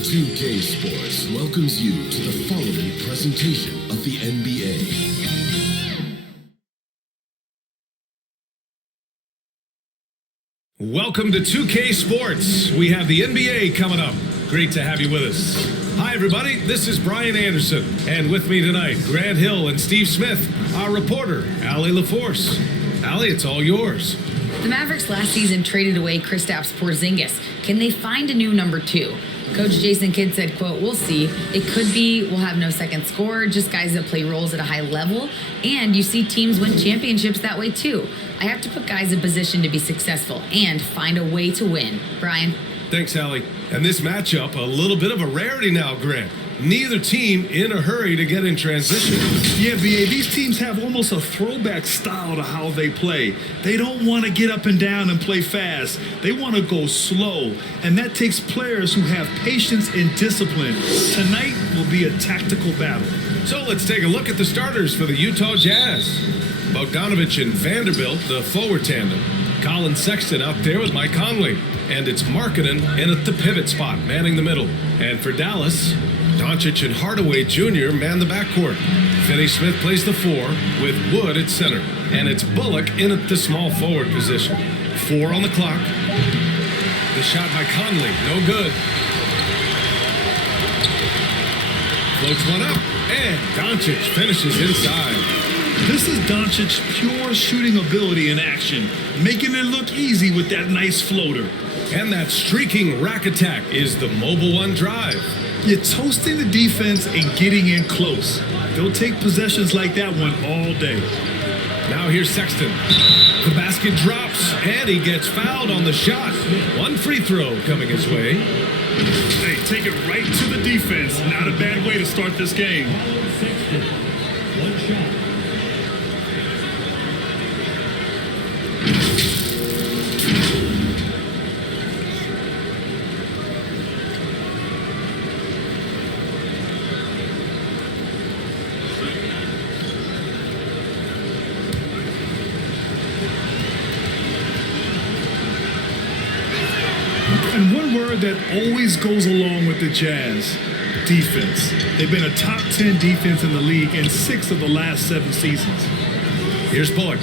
2K Sports welcomes you to the following presentation of the NBA. Welcome to 2K Sports. We have the NBA coming up. Great to have you with us. Hi, everybody. This is Brian Anderson. And with me tonight, Grant Hill and Steve Smith, our reporter, Allie LaForce. Allie, it's all yours. The Mavericks last season traded away Kristaps Porzingis. Can they find a new number two? Coach Jason Kidd said, quote, "We'll see. It could be we'll have no second scorer, just guys that play roles at a high level. And you see teams win championships that way too. I have to put guys in position to be successful and find a way to win." Brian? Thanks, Allie. And this matchup, a little bit of a rarity now, Grant. Neither team in a hurry to get in transition. Yeah, BA, these teams have almost a throwback style to how they play. They don't want to get up and down and play fast. They want to go slow. And that takes players who have patience and discipline. Tonight will be a tactical battle. So let's take a look at the starters for the Utah Jazz. Bogdanovich and Vanderbilt, the forward tandem. Colin Sexton out there with Mike Conley. And it's Markkanen in at the pivot spot, manning the middle. And for Dallas, Doncic and Hardaway Jr. man the backcourt. Finney Smith plays the 4 with Wood at center. And it's Bullock in at the small forward position. 4 on the clock. The shot by Conley, no good. Floats one up, and Doncic finishes inside. This is Doncic's pure shooting ability in action, making it look easy with that nice floater. And that streaking rack attack is the Mobile One drive. You're toasting the defense and getting in close. They'll take possessions like that one all day. Now here's Sexton. The basket drops, and he gets fouled on the shot. One free throw coming his way. Hey, take it right to the defense. Not a bad way to start this game. One shot. And one word that always goes along with the Jazz, defense. They've been a top 10 defense in the league in 6 of the last 7 seasons. Here's Bullock.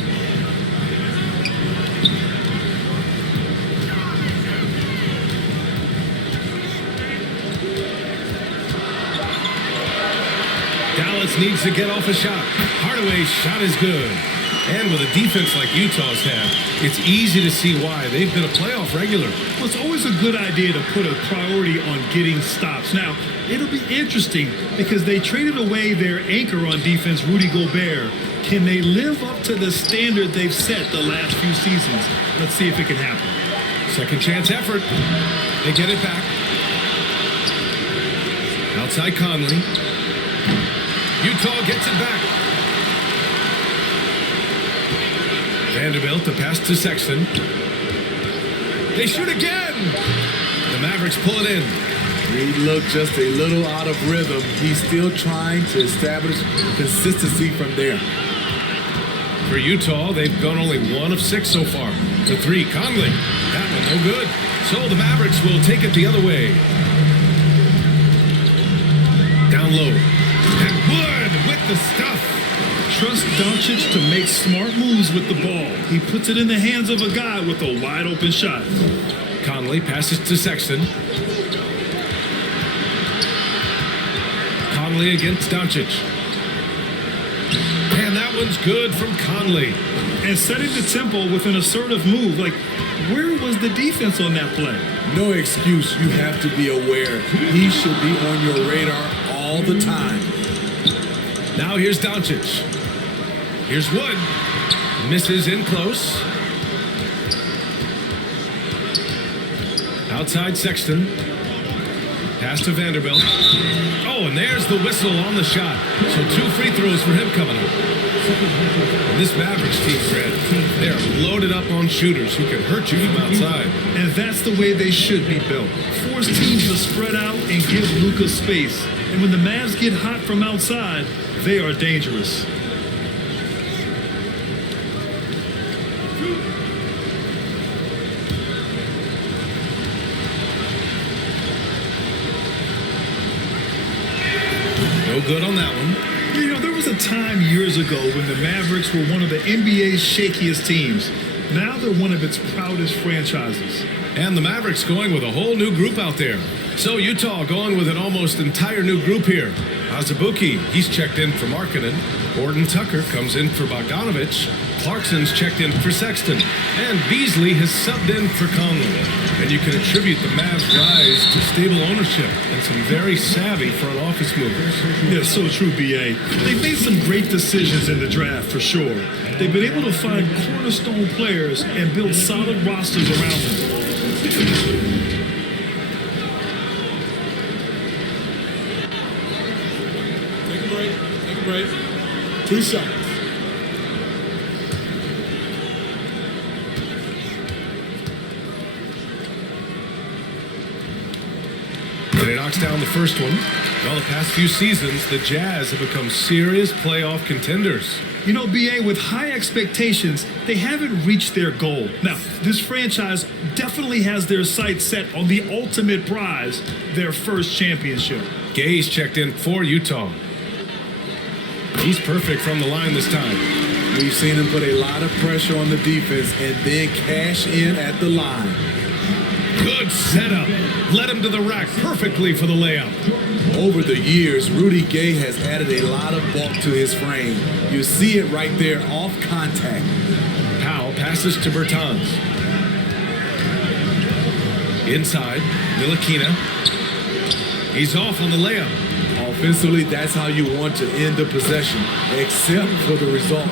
Dallas needs to get off a shot. Hardaway's shot is good. And with a defense like Utah's have, it's easy to see why. They've been a playoff regular. Well, it's always a good idea to put a priority on getting stops. Now, it'll be interesting because they traded away their anchor on defense, Rudy Gobert. Can they live up to the standard they've set the last few seasons? Let's see if it can happen. Second chance effort. They get it back. Outside Conley. Utah gets it back. Vanderbilt, the pass to Sexton. They shoot again! The Mavericks pull it in. He looked just a little out of rhythm. He's still trying to establish consistency from there. For Utah, they've gone only 1 of 6 so far. The 3, Conley. That one no good. So the Mavericks will take it the other way. Down low. And Wood with the stuff. Trust Doncic to make smart moves with the ball. He puts it in the hands of a guy with a wide open shot. Conley passes to Sexton. Conley against Doncic. And that one's good from Conley. And setting the tempo with an assertive move. Like, where was the defense on that play? No excuse. You have to be aware. He should be on your radar all the time. Now here's Doncic. Here's Wood. Misses in close. Outside Sexton. Pass to Vanderbilt. Oh, and there's the whistle on the shot. So 2 free throws for him coming up. And this Mavericks team, Fred, they're loaded up on shooters who can hurt you from outside. And that's the way they should be built. Force teams to spread out and give Luka space. And when the Mavs get hot from outside, they are dangerous. No good on that one. You know, there was a time years ago when the Mavericks were one of the NBA's shakiest teams. Now they're one of its proudest franchises. And the Mavericks going with a whole new group out there. So Utah going with an almost entire new group here. Azubuike, he's checked in for Markkanen. Gordon Tucker comes in for Bogdanovich. Clarkson's checked in for Sexton. And Beasley has subbed in for Conley. And you can attribute the Mavs' rise to stable ownership and some very savvy front office movers. Yeah, so true, B.A. They've made some great decisions in the draft, for sure. They've been able to find cornerstone players and build solid rosters around them. Take a break. 2 shots. And he knocks down the first one. Well, the past few seasons, the Jazz have become serious playoff contenders. You know, B.A., with high expectations, they haven't reached their goal. Now, this franchise definitely has their sights set on the ultimate prize, their first championship. Gay's checked in for Utah. He's perfect from the line this time. We've seen him put a lot of pressure on the defense and then cash in at the line. Good setup. Led him to the rack perfectly for the layup. Over the years, Rudy Gaye has added a lot of bulk to his frame. You see it right there off contact. Powell passes to Bertans. Inside, Ntilikina. He's off on the layup. Offensively, that's how you want to end the possession, except for the result.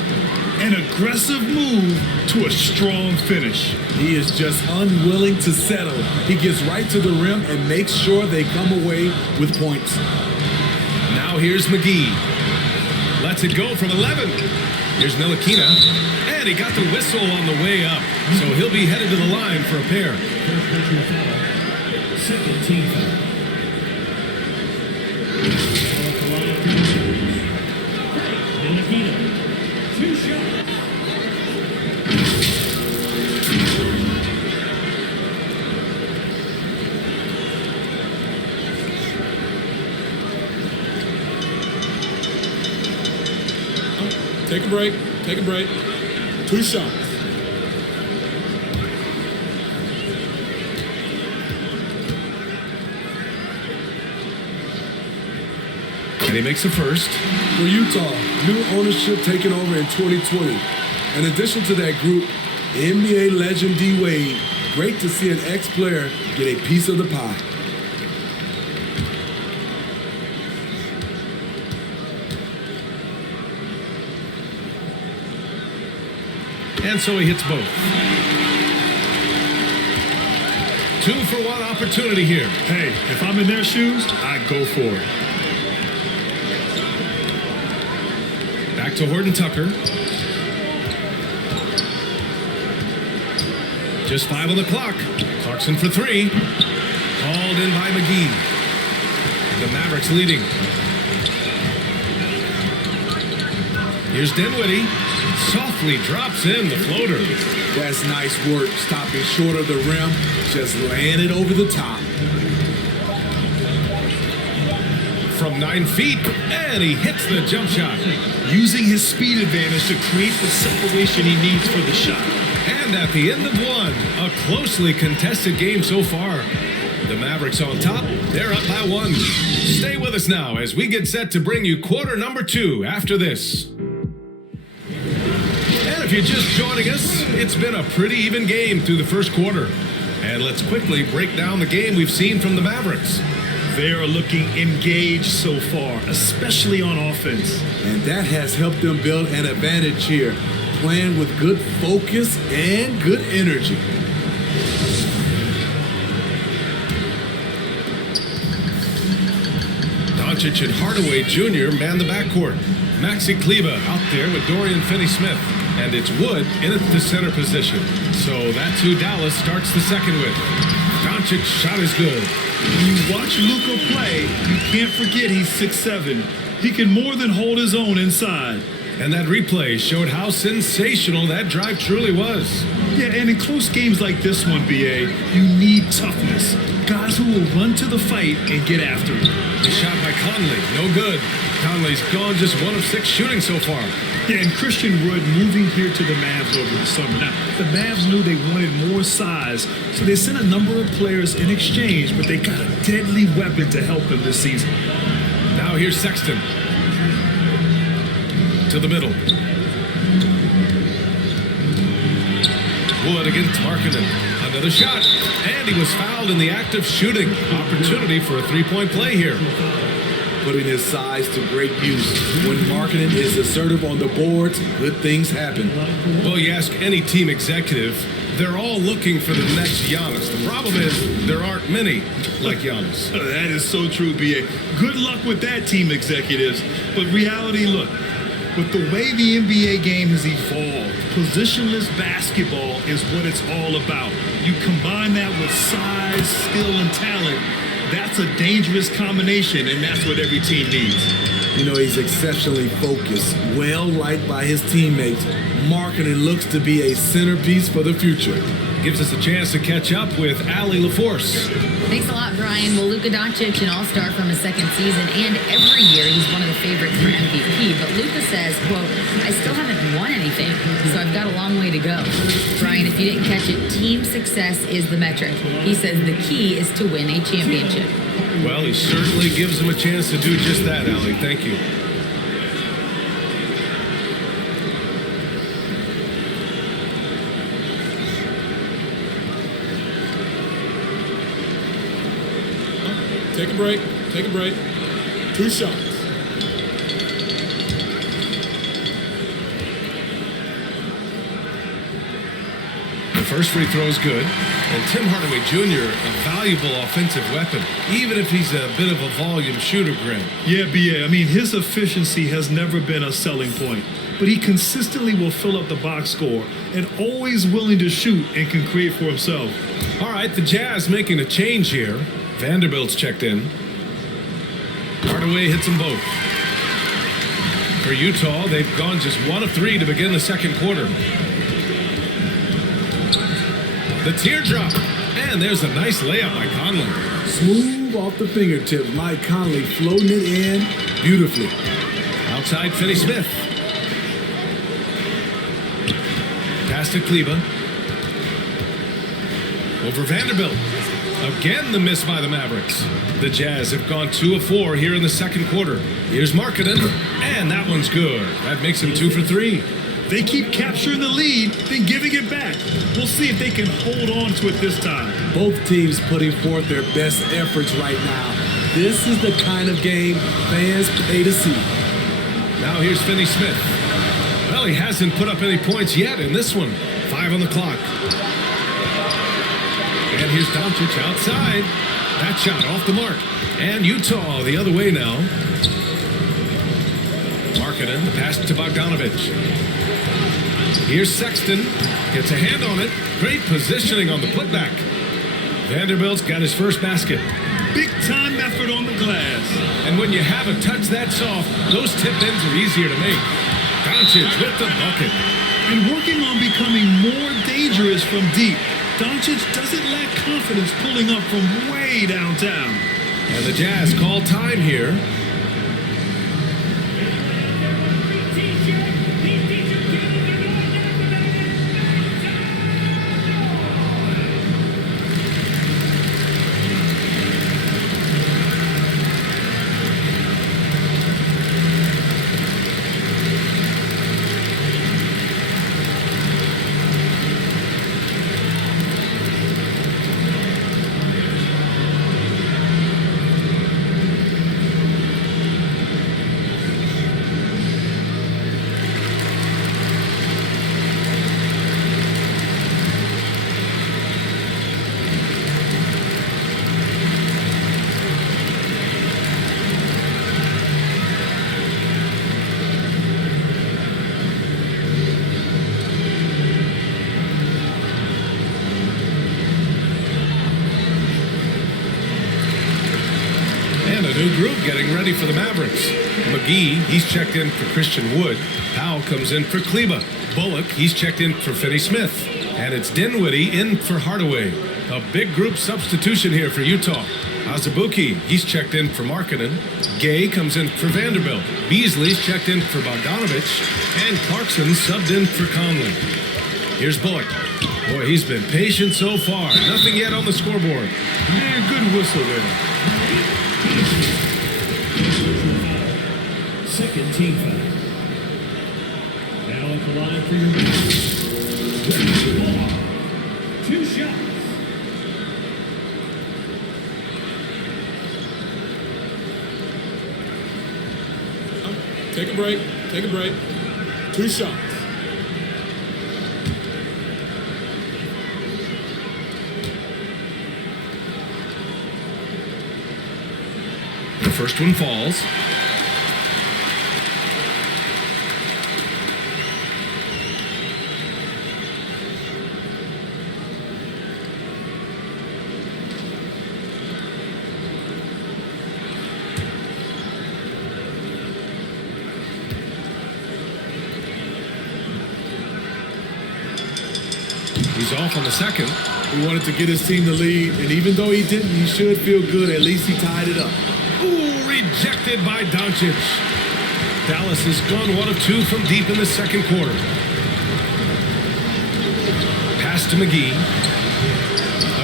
An aggressive move to a strong finish. He is just unwilling to settle. He gets right to the rim and makes sure they come away with points. Now here's McGee. Lets it go from 11. Here's Ntilikina. And he got the whistle on the way up. So he'll be headed to the line for a pair. Second team foul. Ntilikina. 2 shots. Take a break. 2 shots. And he makes a first. For Utah, new ownership taking over in 2020. In addition to that group, NBA legend D. Wade, great to see an ex-player get a piece of the pie. And so he hits both. 2-for-1 opportunity here. Hey, if I'm in their shoes, I'd go for it. Back to Horton Tucker. Just 5 on the clock. Clarkson for 3. Called in by McGee. The Mavericks leading. Here's Dinwiddie. Softly drops in the floater. That's nice work, stopping short of the rim, just laying it over the top. From 9 feet, and he hits the jump shot. Using his speed advantage to create the separation he needs for the shot. And at the end of 1, a closely contested game so far. The Mavericks on top, they're up by 1. Stay with us now as we get set to bring you quarter number 2 after this. And if you're just joining us, it's been a pretty even game through the first quarter. And let's quickly break down the game we've seen from the Mavericks. They are looking engaged so far, especially on offense. And that has helped them build an advantage here, playing with good focus and good energy. Doncic and Hardaway Jr. man the backcourt. Maxi Kleba out there with Dorian Finney-Smith. And it's Wood in at the center position. So that's who Dallas starts the second with. Doncic's shot is good. When you watch Luka play, you can't forget he's 6'7". He can more than hold his own inside. And that replay showed how sensational that drive truly was. Yeah, and in close games like this one, B.A., you need toughness. guys who will run to the fight and get after it. The shot by Conley, no good. Conley's gone just 1 of 6 shooting so far. Yeah, and Christian Wood moving here to the Mavs over the summer. Now, the Mavs knew they wanted more size, so they sent a number of players in exchange, but they got a deadly weapon to help them this season. Now here's Sexton. To the middle. Wood against Markkanen. Another shot. And he was fouled in the act of shooting. Opportunity for a three-point play here. Putting his size to great use. When Markkanen is assertive on the boards, good things happen. Well, you ask any team executive, they're all looking for the next Giannis. The problem is there aren't many like Giannis. That is so true, B.A. Good luck with that, team executives. But reality, look, with the way the NBA game has evolved, positionless basketball is what it's all about. You combine that with size, skill, and talent, that's a dangerous combination, and that's what every team needs. You know, he's exceptionally focused, well-liked by his teammates. Markkanen looks to be a centerpiece for the future. Gives us a chance to catch up with Allie LaForce. Thanks a lot, Brian. Well, Luka Doncic, an all-star from his second season, and every year he's one of the favorites for MVP. But Luka says, quote, I still haven't won anything, so I've got a long way to go. Brian, if you didn't catch it, team success is the metric. He says the key is to win a championship. Well, he certainly gives him a chance to do just that, Allie. Thank you. Take a break. Take a break. 2 shots. The first free throw is good. And Tim Hardaway Jr., a valuable offensive weapon, even if he's a bit of a volume shooter, Grant. Yeah, B.A. I mean, his efficiency has never been a selling point, but he consistently will fill up the box score and always willing to shoot and can create for himself. All right, the Jazz making a change here. Vanderbilt's checked in. Hardaway hits them both. For Utah, they've gone just 1 of 3 to begin the second quarter. The teardrop. And there's a nice layup by Conley. Smooth off the fingertips. Mike Conley floating it in beautifully. Outside, Finney Smith. Pass to Kleba. Over Vanderbilt. Again, the miss by the Mavericks. The Jazz have gone 2 of 4 here in the second quarter. Here's Markkanen, and that one's good. That makes him 2 for 3. They keep capturing the lead, then giving it back. We'll see if they can hold on to it this time. Both teams putting forth their best efforts right now. This is the kind of game fans pay to see. Now here's Finney Smith. Well, he hasn't put up any points yet in this one. 5 on the clock. And here's Doncic outside. That shot off the mark. And Utah the other way now. Markkanen, the pass to Bogdanovich. Here's Sexton. Gets a hand on it. Great positioning on the putback. Vanderbilt's got his first basket. Big time effort on the glass. And when you have a touch that soft, those tip-ins are easier to make. Doncic with the bucket. And working on becoming more dangerous from deep. Doncic doesn't lack confidence pulling up from way downtown. And the Jazz call time here. New group getting ready for the Mavericks. McGee, he's checked in for Christian Wood. Powell comes in for Kleba. Bullock, he's checked in for Finney Smith. And it's Dinwiddie in for Hardaway. A big group substitution here for Utah. Azubuike, he's checked in for Markkanen. Gaye comes in for Vanderbilt. Beasley's checked in for Bogdanovich. And Clarkson subbed in for Conley. Here's Bullock. Boy, he's been patient so far. Nothing yet on the scoreboard. Yeah, good whistle there. Second team foul. Now at the line for your match. 2 shots. Take a break. Take a break. 2 shots. The first one falls. He's off on the second. He wanted to get his team the lead, and even though he didn't, he should feel good. At least he tied it up. Ooh, rejected by Doncic. Dallas has gone 1 of 2 from deep in the second quarter. Pass to McGee.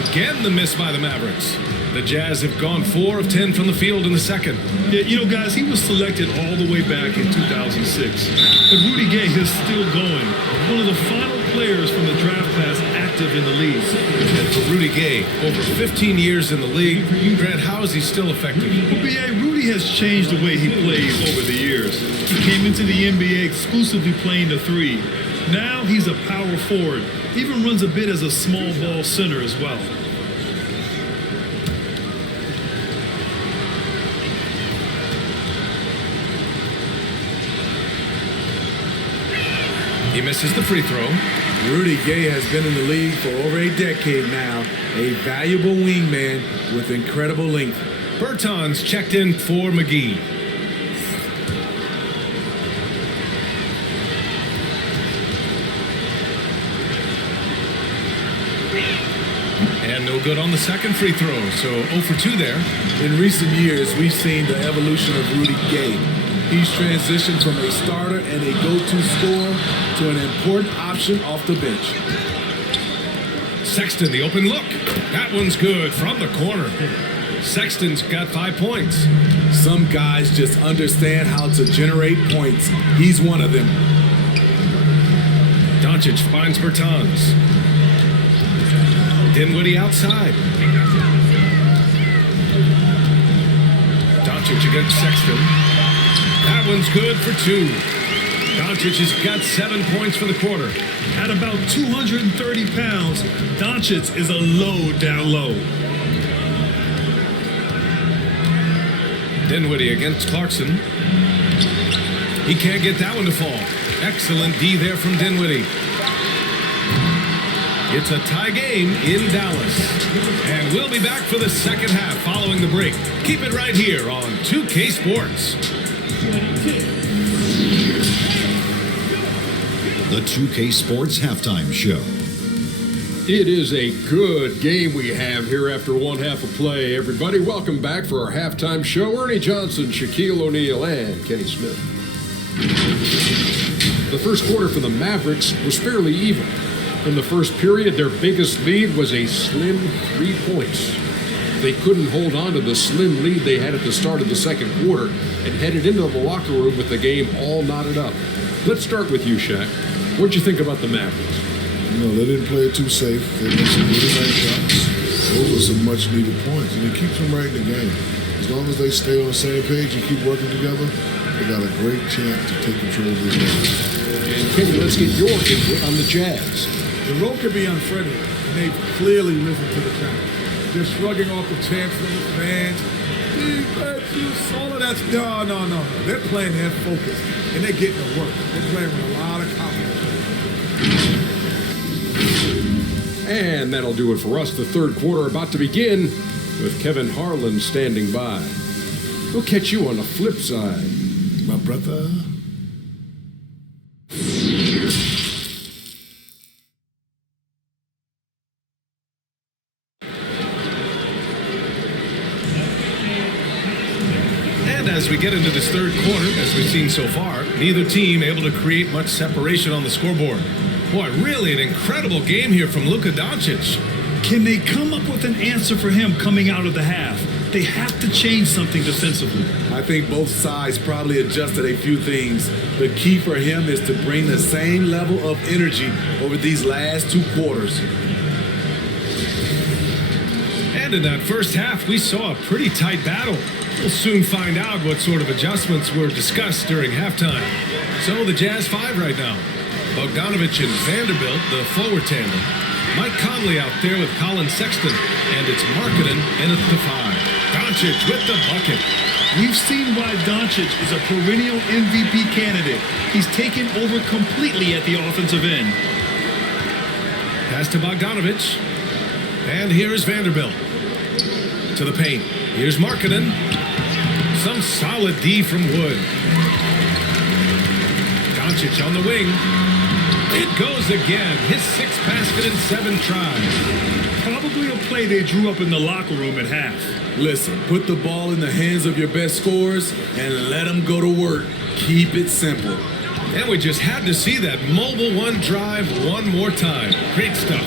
Again, the miss by the Mavericks. The Jazz have gone 4 of 10 from the field in the second. Yeah, you know, guys, he was selected all the way back in 2006. But Rudy Gaye is still going. One of the final players from the draft class active in the league. And for Rudy Gaye, over 15 years in the league, Grant, how is he still effective? Well, B.A., Rudy has changed the way he plays over the years. He came into the NBA exclusively playing the 3. Now he's a power forward. Even runs a bit as a small ball center as well. He misses the free throw. Rudy Gaye has been in the league for over a decade now. A valuable wingman with incredible length. Bertans checked in for McGee. And no good on the second free throw, so 0 for 2 there. In recent years, we've seen the evolution of Rudy Gaye. He's transitioned from a starter and a go-to scorer to an important option off the bench. Sexton, the open look. That one's good from the corner. Sexton's got 5 points. Some guys just understand how to generate points. He's one of them. Doncic finds Bertans. Dinwiddie outside. Doncic against Sexton. That one's good for 2. Doncic has got 7 points for the quarter. At about 230 pounds, Doncic is a low down low. Dinwiddie against Clarkson. He can't get that one to fall. Excellent D there from Dinwiddie. It's a tie game in Dallas. And we'll be back for the second half following the break. Keep it right here on 2K Sports. The 2K Sports Halftime Show. It is a good game we have here after one half of play. Everybody, welcome back for our halftime show. Ernie Johnson, Shaquille O'Neal, and Kenny Smith. The first quarter for the Mavericks was fairly even. In the first period, their biggest lead was a slim 3 points. They couldn't hold on to the slim lead they had at the start of the second quarter and headed into the locker room with the game all knotted up. Let's start with you, Shaq. What'd you think about the Mavericks? You know, they didn't play it too safe. They made some really nice shots. Those were some much-needed points, and it keeps them right in the game. As long as they stay on the same page and keep working together, they got a great chance to take control of this game. And Kenny, let's get your input on the Jazz. The role could be unfriendly, and they've clearly listened to the challenge. They're shrugging off the chants from the fans. All of that's no. They're playing their focus, and they're getting to work. They're playing with a lot of confidence. And that'll do it for us. The third quarter about to begin with Kevin Harlan standing by. We'll catch you on the flip side. My brother. And as we get into this third quarter, as we've seen so far, neither team able to create much separation on the scoreboard. Boy, really an incredible game here from Luka Doncic. Can they come up with an answer for him coming out of the half? They have to change something defensively. I think both sides probably adjusted a few things. The key for him is to bring the same level of energy over these last two quarters. And in that first half, we saw a pretty tight battle. We'll soon find out what sort of adjustments were discussed during halftime. So the Jazz 5 right now. Bogdanovich and Vanderbilt, the forward tandem. Mike Conley out there with Colin Sexton. And it's Markkanen in at the 5. Doncic with the bucket. We've seen why Doncic is a perennial MVP candidate. He's taken over completely at the offensive end. Pass to Bogdanovich. And here's Vanderbilt. To the paint. Here's Markkanen. Some solid D from Wood. Doncic on the wing. It goes again. His 6th basket in 7 tries. Probably a play they drew up in the locker room at half. Listen, put the ball in the hands of your best scorers and let them go to work. Keep it simple. And we just had to see that mobile one drive one more time. Great stuff.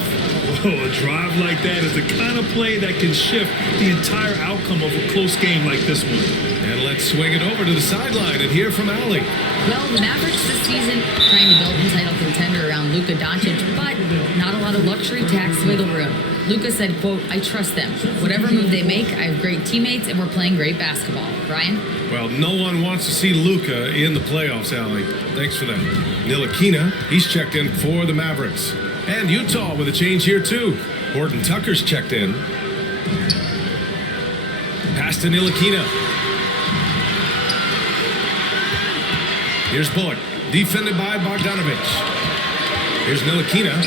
Oh, a drive like that is the kind of play that can shift the entire outcome of a close game like this one. And let's swing it over to the sideline and hear from Allie. Well, the Mavericks this season trying to build a title contender around Luka Doncic, but not a lot of luxury tax wiggle room. Luka said, quote, I trust them. Whatever move they make, I have great teammates and we're playing great basketball. Brian? Well, no one wants to see Luka in the playoffs, Allie. Thanks for that. Ntilikina, he's checked in for the Mavericks. And Utah with a change here, too. Horton Tucker's checked in. Pass to Ntilikina. Here's Bullock, defended by Bogdanovich. Here's Ntilikina.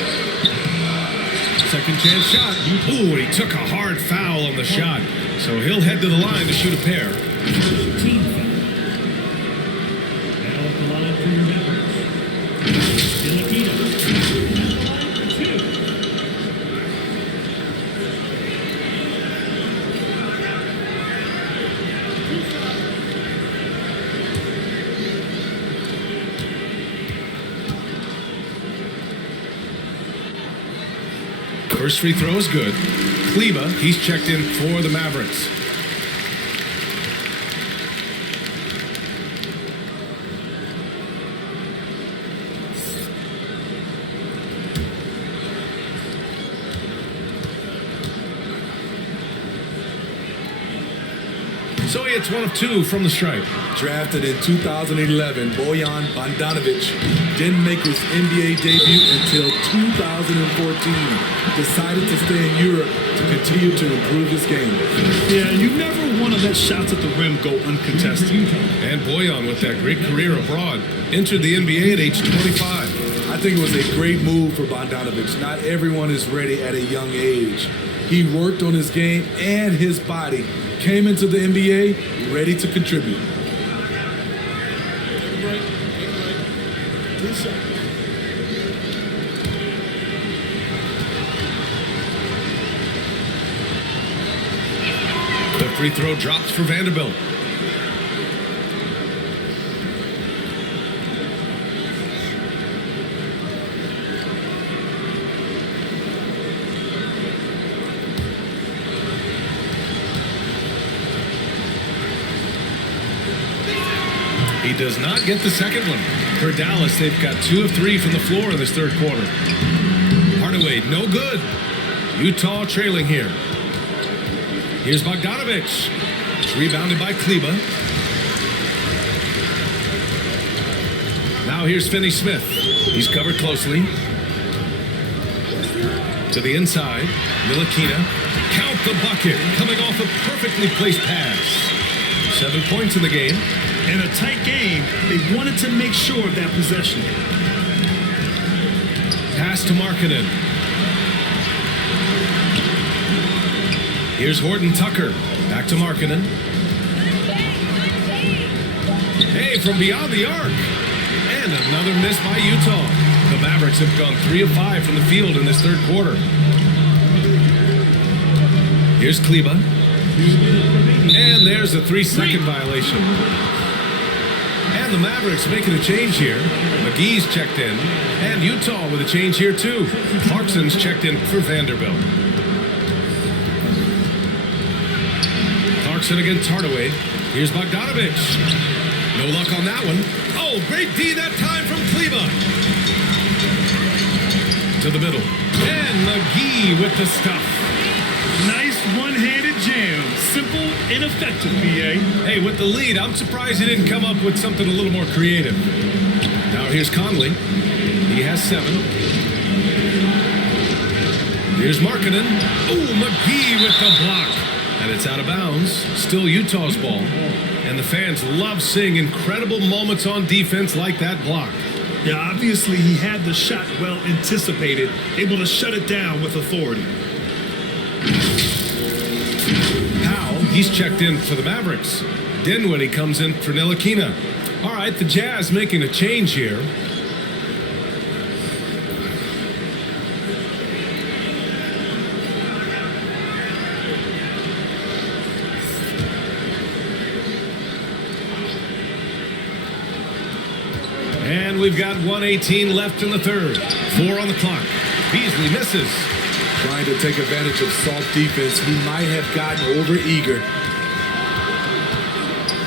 Second chance shot. Ooh, he took a hard foul on the shot. So he'll head to the line to shoot a pair. Team foul. Now at the line for your Mavericks. Ntilikina. First free throw is good. Kleba, he's checked in for the Mavericks. So he hits 1 of 2 from the stripe. Drafted in 2011, Bojan Bogdanovic didn't make his NBA debut until 2014. Decided to stay in Europe to continue to improve his game. Yeah, you never want to let shots at the rim go uncontested. And Bojan, with that great career abroad, entered the NBA at age 25. I think it was a great move for Bogdanovic. Not everyone is ready at a young age. He worked on his game and his body. Came into the NBA ready to contribute. Take a break. Take a break. 2 shots. The free throw drops for Vanderbilt. He does not get the second one. For Dallas, they've got 2 of 3 from the floor in this third quarter. Hardaway, no good. Utah trailing here. Here's Bogdanovich. It's rebounded by Kleba. Now here's Finney Smith. He's covered closely. To the inside. Ntilikina. Count the bucket. Coming off a perfectly placed pass. 7 points in the game. In a tight game, they wanted to make sure of that possession. Pass to Markkanen. Here's Horton Tucker. Back to Markkanen. Hey, from beyond the arc. And another miss by Utah. The Mavericks have gone 3 of 5 from the field in this third quarter. Here's Kleba. And there's there's a 3-second violation. And the Mavericks making a change here. McGee's checked in. And Utah with a change here, too. Clarkson's checked in for Vanderbilt. Clarkson against Hardaway. Here's Bogdanovich. No luck on that one. Oh, great D that time from Kleba. To the middle. And McGee with the stuff. Nice one-handed jam. Simple and effective, BA. Hey, with the lead, I'm surprised he didn't come up with something a little more creative. Now here's Conley. He has 7. Here's Markkanen. Oh, McGee with the block. And it's out of bounds. Still Utah's ball. And the fans love seeing incredible moments on defense like that block. Yeah, obviously he had the shot well anticipated, able to shut it down with authority. Powell, he's checked in for the Mavericks. Dinwiddie comes in for Ntilikina. All right, the Jazz making a change here. And we've got 1:18 left in the third. 4 on the clock. Beasley misses. Trying to take advantage of soft defense. He might have gotten over-eager.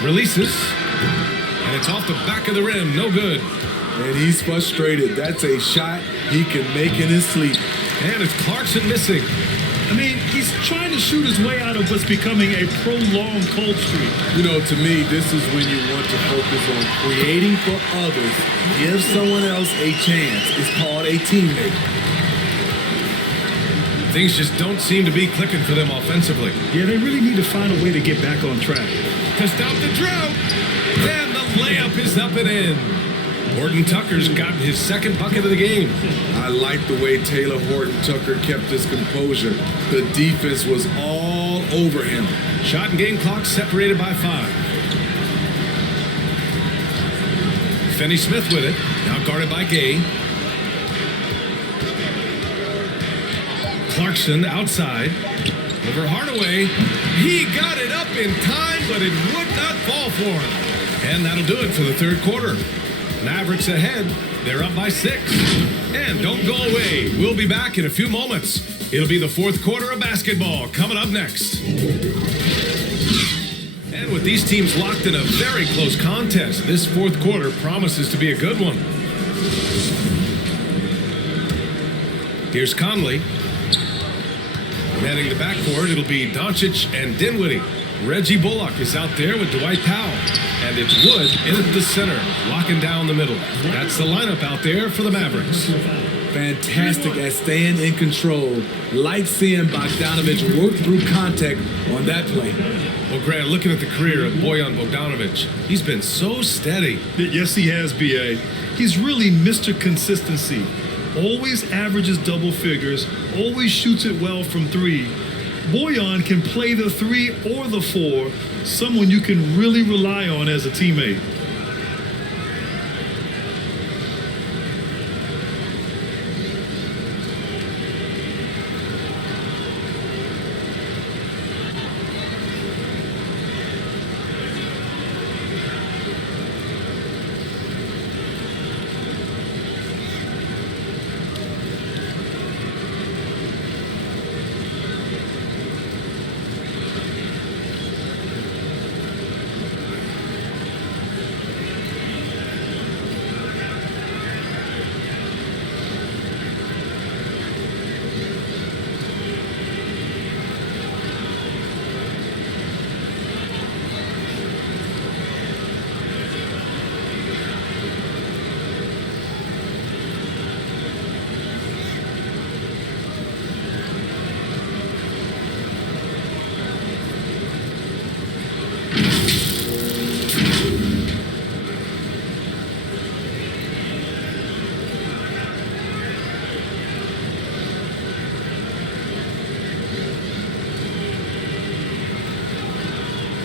Releases. And it's off the back of the rim. No good. And he's frustrated. That's a shot he can make in his sleep. And it's Clarkson missing. I mean, he's trying to shoot his way out of what's becoming a prolonged cold streak. You know, to me, this is when you want to focus on creating for others. Give someone else a chance. It's called a teammate. Things just don't seem to be clicking for them offensively. Yeah, they really need to find a way to get back on track. To stop the drought. And the layup is up and in. Horton Tucker's gotten his second bucket of the game. I like the way Taylor Horton Tucker kept his composure. The defense was all over him. Shot and game clock separated by 5. Finney Smith with it. Now guarded by Gaye. Clarkson outside. Over Hardaway. He got it up in time, but it would not fall for him. And that'll do it for the third quarter. Mavericks ahead. They're up by 6. And don't go away. We'll be back in a few moments. It'll be the fourth quarter of basketball coming up next. And with these teams locked in a very close contest, this fourth quarter promises to be a good one. Here's Conley. Manning the backcourt, it'll be Doncic and Dinwiddie. Reggie Bullock is out there with Dwight Powell. And it's Wood in at the center, locking down the middle. That's the lineup out there for the Mavericks. Fantastic at staying in control. Like seeing Bogdanovich work through contact on that play. Well, Grant, looking at the career of Bojan Bogdanovic, he's been so steady. Yes, he has, B.A. He's really Mr. Consistency. Always averages double figures, always shoots it well from 3. Bojan can play the 3 or the 4, someone you can really rely on as a teammate.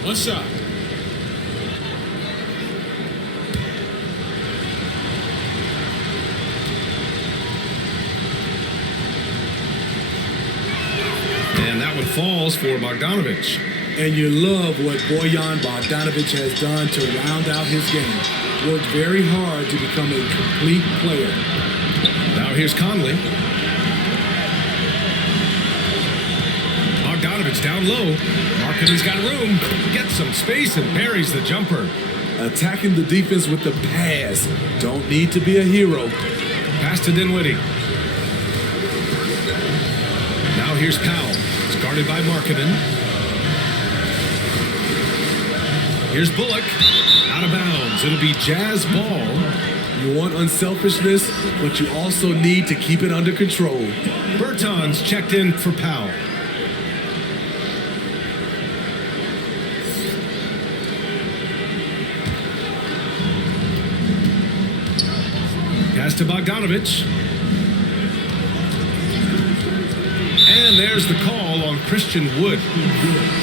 One shot. And that one falls for Bogdanovich. And you love what Bojan Bogdanovic has done to round out his game. Worked very hard to become a complete player. Now here's Conley. Bogdanovic down low. Markkanen's got room. Gets some space and buries the jumper. Attacking the defense with the pass. Don't need to be a hero. Pass to Dinwiddie. Now here's Powell. It's guarded by Markkanen. Here's Bullock. Out of bounds. It'll be Jazz ball. You want unselfishness, but you also need to keep it under control. Bertans checked in for Powell. Pass to Bogdanovic. And there's the call on Christian Wood.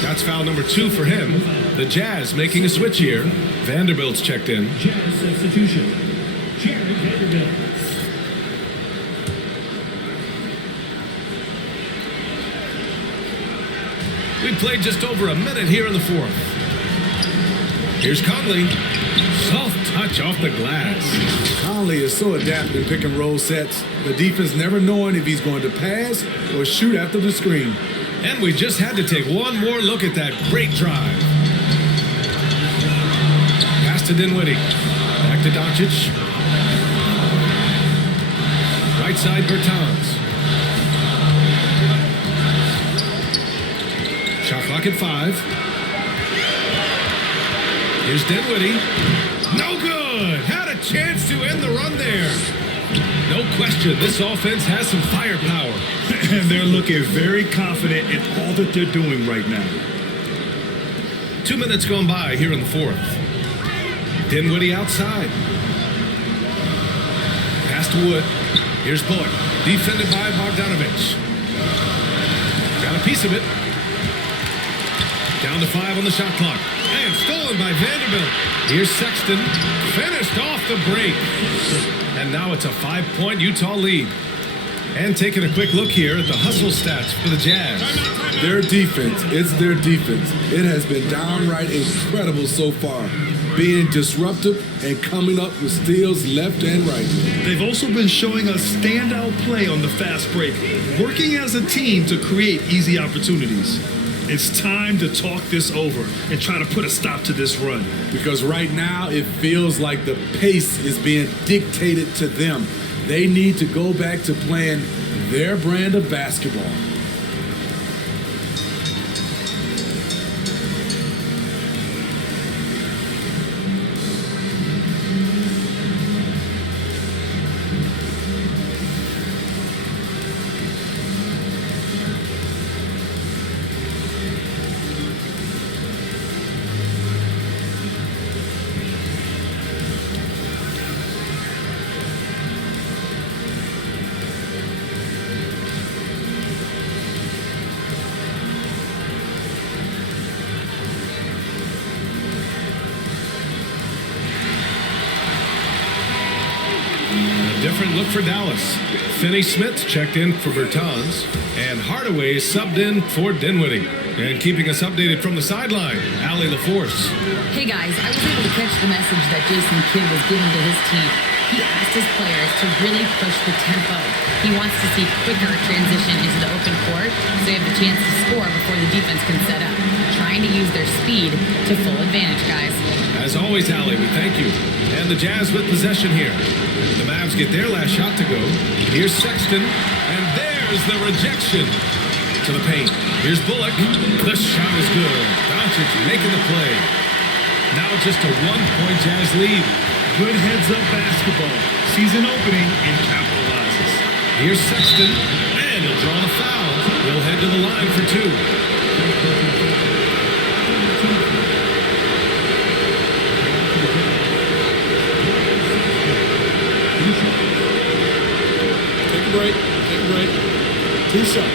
That's foul number 2 for him. The Jazz making a switch here. Vanderbilt's checked in. Jazz substitution. Jared Vanderbilt. We played just over a minute here in the fourth. Here's Conley. Soft touch off the glass. Conley is so adept in pick and roll sets. The defense never knowing if he's going to pass or shoot after the screen. And we just had to take one more look at that great drive. Pass to Dinwiddie. Back to Doncic. Right side Bertans. Shot clock at 5. Here's Dinwiddie. No good. Had a chance to end the run there. No question, this offense has some firepower. And they're looking very confident in all that they're doing right now. 2 minutes gone by here in the fourth. Dinwiddie outside. Pass to Wood. Here's Bullock. Defended by Bogdanovic. Got a piece of it. Down to 5 on the shot clock. And stolen by Vanderbilt. Here's Sexton. Finished off the break. And now it's a 5-point Utah lead. And taking a quick look here at the hustle stats for the Jazz. Their defense, it's their defense. It has been downright incredible so far. Being disruptive and coming up with steals left and right. They've also been showing us standout play on the fast break, working as a team to create easy opportunities. It's time to talk this over and try to put a stop to this run. Because right now it feels like the pace is being dictated to them. They need to go back to playing their brand of basketball. Different look for Dallas. Finney Smith checked in for Bertans, and Hardaway subbed in for Dinwiddie. And keeping us updated from the sideline, Allie LaForce. Hey guys, I was able to catch the message that Jason Kidd was giving to his team. He asked his players to really push the tempo. He wants to see quicker transition into the open court so they have the chance to score before the defense can set up. Trying to use their speed to full advantage, guys. As always, Allie, we thank you. And the Jazz with possession here. The Mavs get their last shot to go. Here's Sexton, and there's the rejection to the paint. Here's Bullock. The shot is good. Doncic making the play. Now just a 1-point Jazz lead. Good heads-up basketball. Season opening and capitalizes. Here's Sexton, and he'll draw the foul. He'll head to the line for 2. Take a break. 2 shots.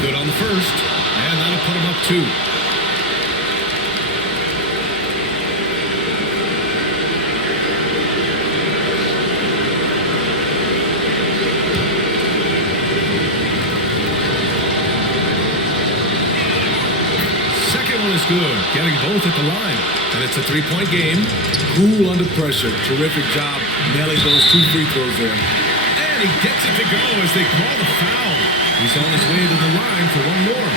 Good on the first, and that'll put him up 2. one is good, getting both at the line. And it's a three-point game. Cool under pressure. Terrific job nailing those 2 free throws there. And he gets it to go as they call the foul. He's on his way to the line for one more.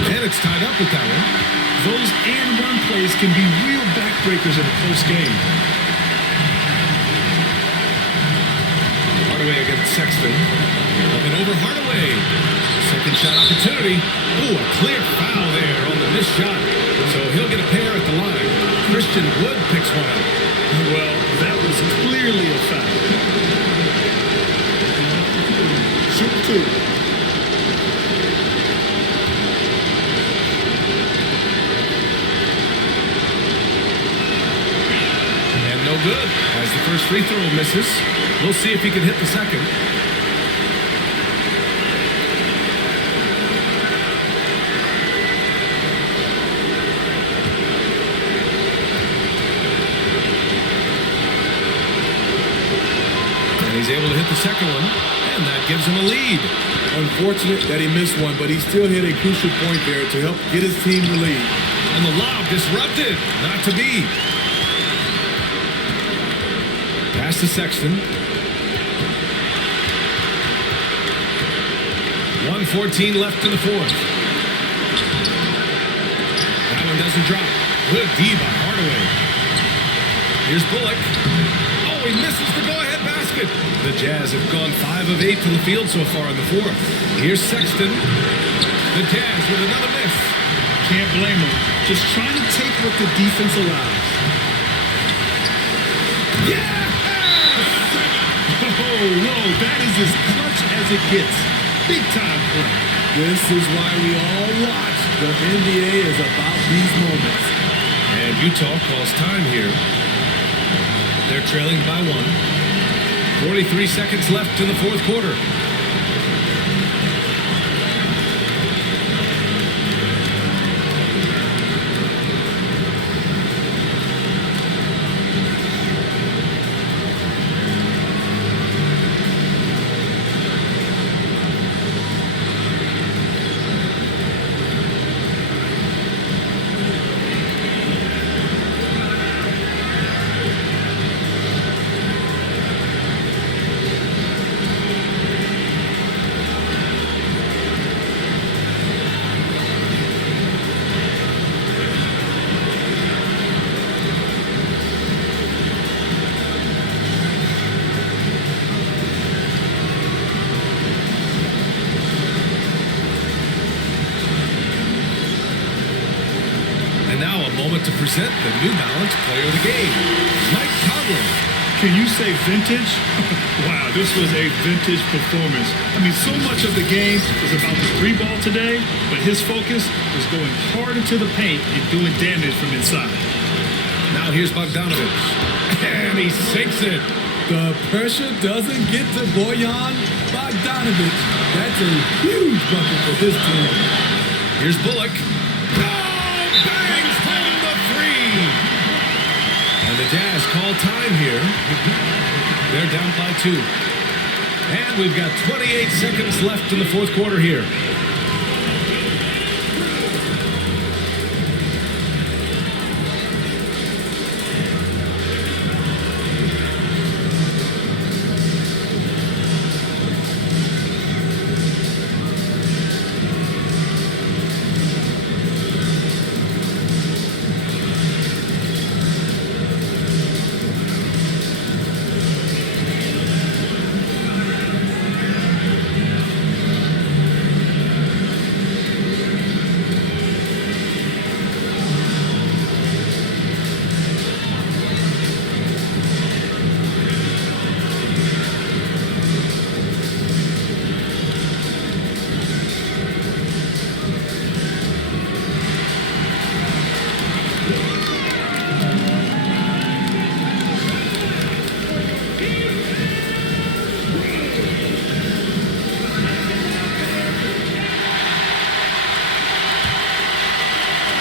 And it's tied up with that one. Those and-one plays can be real backbreakers in a close game. Hardaway against Sexton. Up and over Hardaway. Second shot opportunity. Ooh, a clear foul there on the missed shot. So he'll get a pair at the line. Christian Wood picks one up. Well, that was clearly a foul. Shoot 2. No good, as the first free throw misses. We'll see if he can hit the second. And he's able to hit the second one, and that gives him a lead. Unfortunate that he missed one, but he still hit a crucial point there to help get his team the lead. And the lob disrupted, not to be. Pass to Sexton. 1:14 left in the fourth. That one doesn't drop. Good D by Hardaway. Here's Bullock. Oh, he misses the go-ahead basket. The Jazz have gone 5 of 8 from the field so far in the fourth. Here's Sexton. The Jazz with another miss. Can't blame him. Just trying to take what the defense allows. Yeah! Oh, whoa, that is as clutch as it gets. Big time play. This is why we all watch. The NBA is about these moments. And Utah calls time here. They're trailing by 1. 43 seconds left in the fourth quarter. To present the New Balance Player of the Game, Mike Conley. Can you say vintage? Wow, this was a vintage performance. I mean, so much of the game was about the 3-ball today, but his focus was going hard into the paint and doing damage from inside. Now here's Bogdanovich, and he sinks it. The pressure doesn't get to Bojan Bogdanovich. That's a huge bucket for this team. Here's Bullock. Bangs home the 3. And the Jazz call time here. They're down by 2. And we've got 28 seconds left in the fourth quarter here.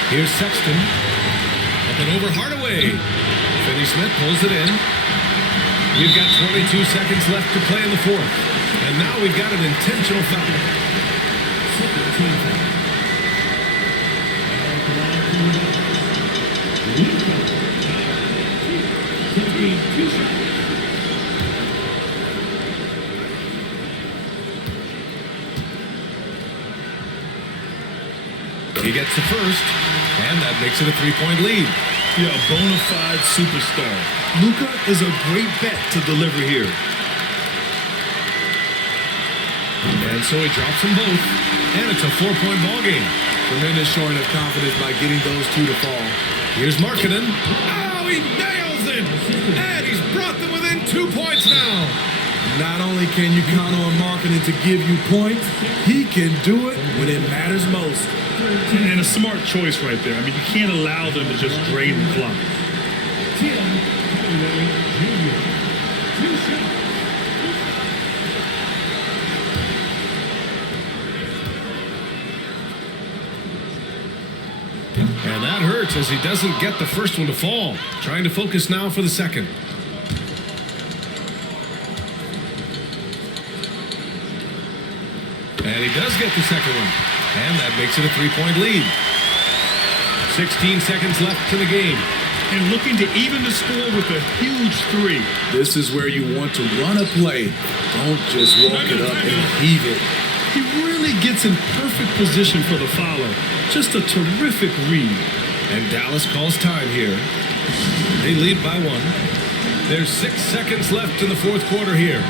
Here's Sexton. Up and over Hardaway. Finney Smith pulls it in. We've got 22 seconds left to play in the fourth. And now we've got an intentional foul. He gets the first, and that makes it a 3-point lead. Yeah, a bona fide superstar. Luka is a great bet to deliver here. And so he drops them both, and it's a 4-point ball game. Tremendous showing of confidence by getting those two to fall. Here's Markkanen. Oh, he nails it! And he's brought them within 2 points now. Not only can you count on Markkanen to give you points, he can do it when it matters most. And a smart choice right there. I mean, you can't allow them to just drain the clock. And that hurts as he doesn't get the first one to fall. Trying to focus now for the second. And he does get the second one. And that makes it a 3-point lead. 16 seconds left to the game. And looking to even the score with a huge three. This is where you want to run a play. Don't just walk it up and heave it. He really gets in perfect position for the follow. Just a terrific read. And Dallas calls time here. They lead by 1. There's 6 seconds left in the fourth quarter here.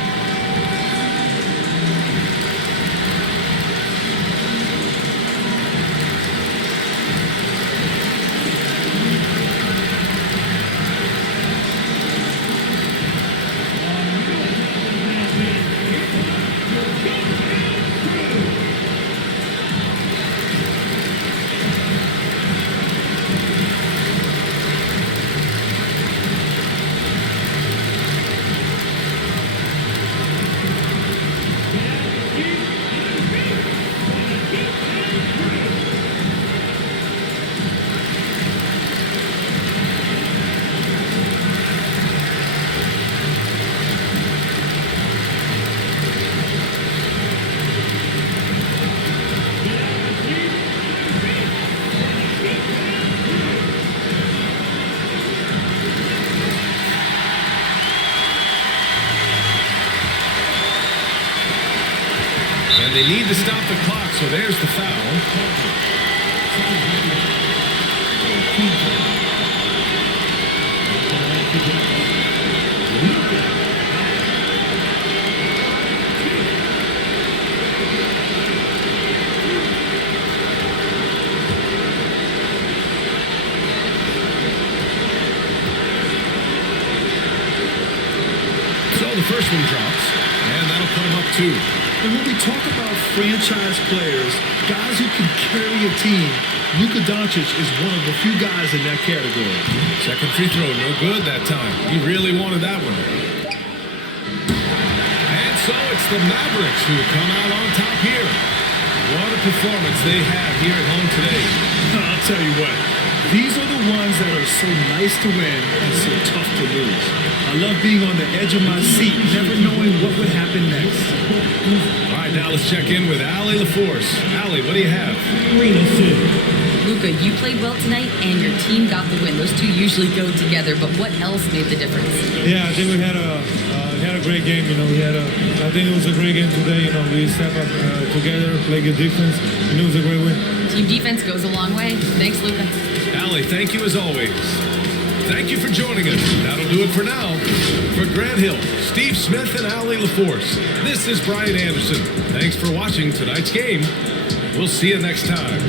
And they need to stop the clock, so there's the foul. So the first one drops, and that'll put him up 2. And when we talk about franchise players, guys who can carry a team, Luka Doncic is one of the few guys in that category. Second free throw, no good that time. He really wanted that one. And so it's the Mavericks who come out on top here. What a performance they have here at home today. I'll tell you what, these are the ones that are so nice to win and so tough to lose. I love being on the edge of my seat, never knowing what would happen next. All right, now let's check in with Allie LaForce. Allie, what do you have? Luka, you played well tonight, and your team got the win. Those two usually go together, but what else made the difference? Yeah, I think we had a great game. You know, I think it was a great game today. You know, we stepped up together, played good defense, and it was a great win. Team defense goes a long way. Thanks, Luka. Allie, thank you as always. Thank you for joining us. That'll do it for now. For Grant Hill, Steve Smith, and Allie LaForce, this is Brian Anderson. Thanks for watching tonight's game. We'll see you next time.